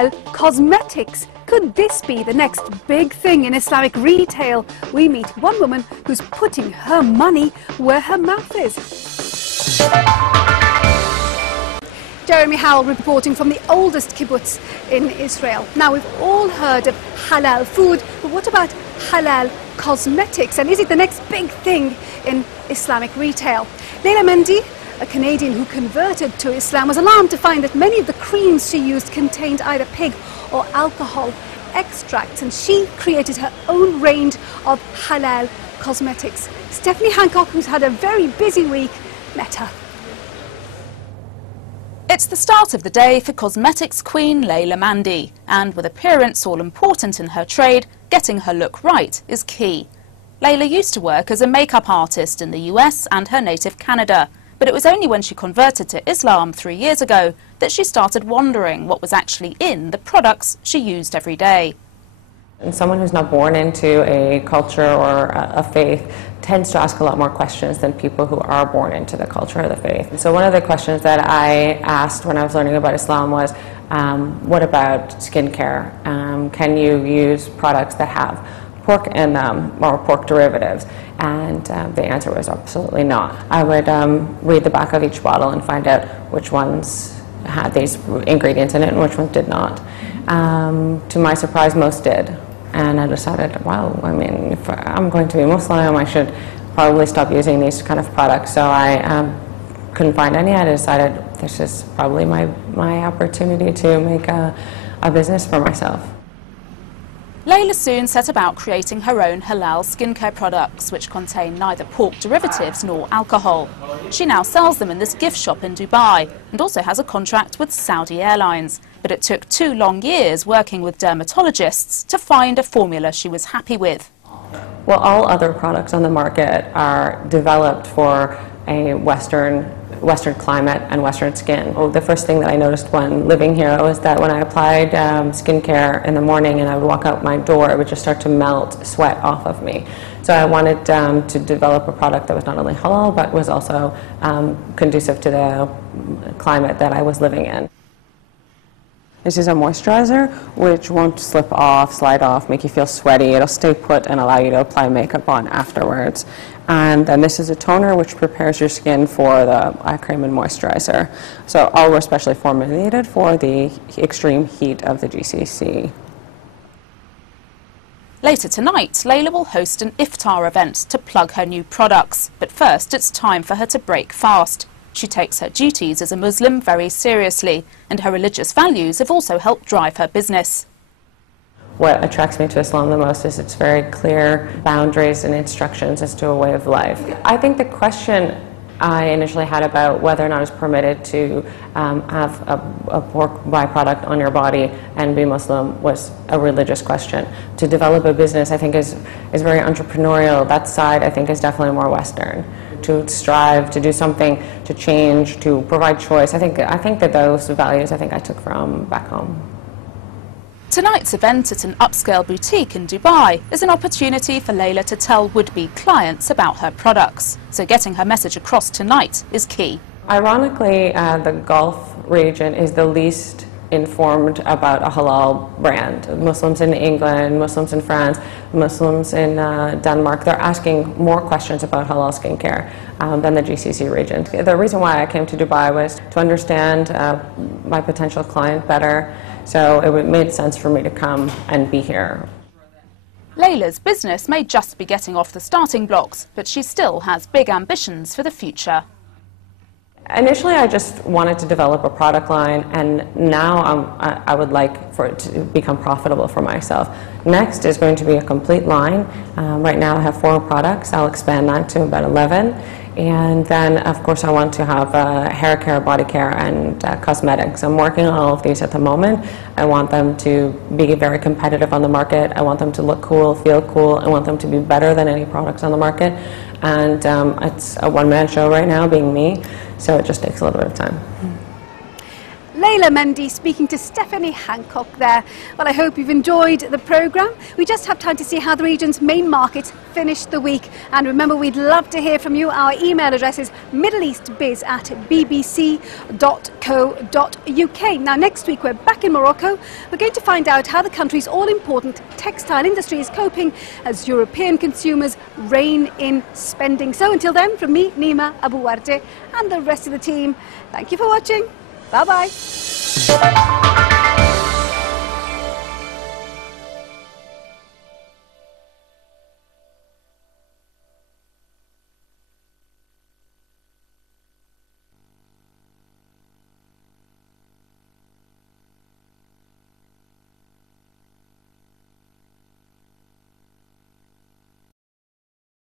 halal cosmetics. Could this be the next big thing in Islamic retail? We meet one woman who's putting her money where her mouth is. Jeremy Howell reporting from the oldest kibbutz in Israel. Now, we've all heard of halal food, but what about halal cosmetics? And is it the next big thing in Islamic retail? Layla Mandi, a Canadian who converted to Islam, was alarmed to find that many of the creams she used contained either pig or alcohol extracts, and she created her own range of halal cosmetics. Stephanie Hancock, who's had a very busy week, met her. It's the start of the day for cosmetics queen Layla Mandi, and with appearance all important in her trade, getting her look right is key. Layla used to work as a makeup artist in the US and her native Canada, but it was only when she converted to Islam 3 years ago that she started wondering what was actually in the products she used every day. And someone who's not born into a culture or a faith tends to ask a lot more questions than people who are born into the culture or the faith. So one of the questions that I asked when I was learning about Islam was, what about skincare? Can you use products that have pork in them or pork derivatives? And the answer was absolutely not. I would read the back of each bottle and find out which ones had these ingredients in it and which ones did not. To my surprise, most did. And I decided, wow, I mean, if I'm going to be Muslim, I should probably stop using these kind of products. So I couldn't find any. I decided this is probably my opportunity to make a business for myself. Layla soon set about creating her own halal skincare products, which contain neither pork derivatives nor alcohol. She now sells them in this gift shop in Dubai and also has a contract with Saudi Airlines. But it took 2 long years working with dermatologists to find a formula she was happy with. Well, all other products on the market are developed for a Western climate and Western skin. The first thing that I noticed when living here was that when I applied skincare in the morning and I would walk out my door, it would just start to melt sweat off of me. So I wanted to develop a product that was not only halal, but was also conducive to the climate that I was living in. This is a moisturizer which won't slip off, slide off, make you feel sweaty. It'll stay put and allow you to apply makeup on afterwards. And then this is a toner which prepares your skin for the eye cream and moisturizer. So all were specially formulated for the extreme heat of the GCC. Later tonight, Layla will host an iftar event to plug her new products. But first, it's time for her to break fast. She takes her duties as a Muslim very seriously, and her religious values have also helped drive her business. What attracts me to Islam the most is its very clear boundaries and instructions as to a way of life. I think the question I initially had about whether or not it's permitted to have a pork byproduct on your body and be Muslim was a religious question. To develop a business, I think, is very entrepreneurial. That side, I think, is definitely more Western. To strive, to do something, to change, to provide choice. I think that those values I took from back home. Tonight's event at an upscale boutique in Dubai is an opportunity for Layla to tell would-be clients about her products. So getting her message across tonight is key. Ironically, the Gulf region is the least informed about a halal brand. Muslims in England, Muslims in France, Muslims in Denmark, they're asking more questions about halal skincare than the GCC region. The reason why I came to Dubai was to understand my potential client better, so it made sense for me to come and be here. Layla's business may just be getting off the starting blocks, but she still has big ambitions for the future. Initially, I just wanted to develop a product line, and now I would like for it to become profitable for myself. Next is going to be a complete line. Right now I have 4 products. I'll expand that to about 11. And then, of course, I want to have hair care, body care, and cosmetics. I'm working on all of these at the moment. I want them to be very competitive on the market. I want them to look cool, feel cool. I want them to be better than any products on the market. And it's a one-man show right now, being me, so it just takes a little bit of time. Layla Mandi speaking to Stephanie Hancock there. Well, I hope you've enjoyed the programme. We just have time to see how the region's main markets finished the week. And remember, we'd love to hear from you. Our email address is middleeastbiz@bbc.co.uk. Now, next week, we're back in Morocco. We're going to find out how the country's all-important textile industry is coping as European consumers rein in spending. So until then, from me, Nima Abu Warje, and the rest of the team, thank you for watching. Bye-bye.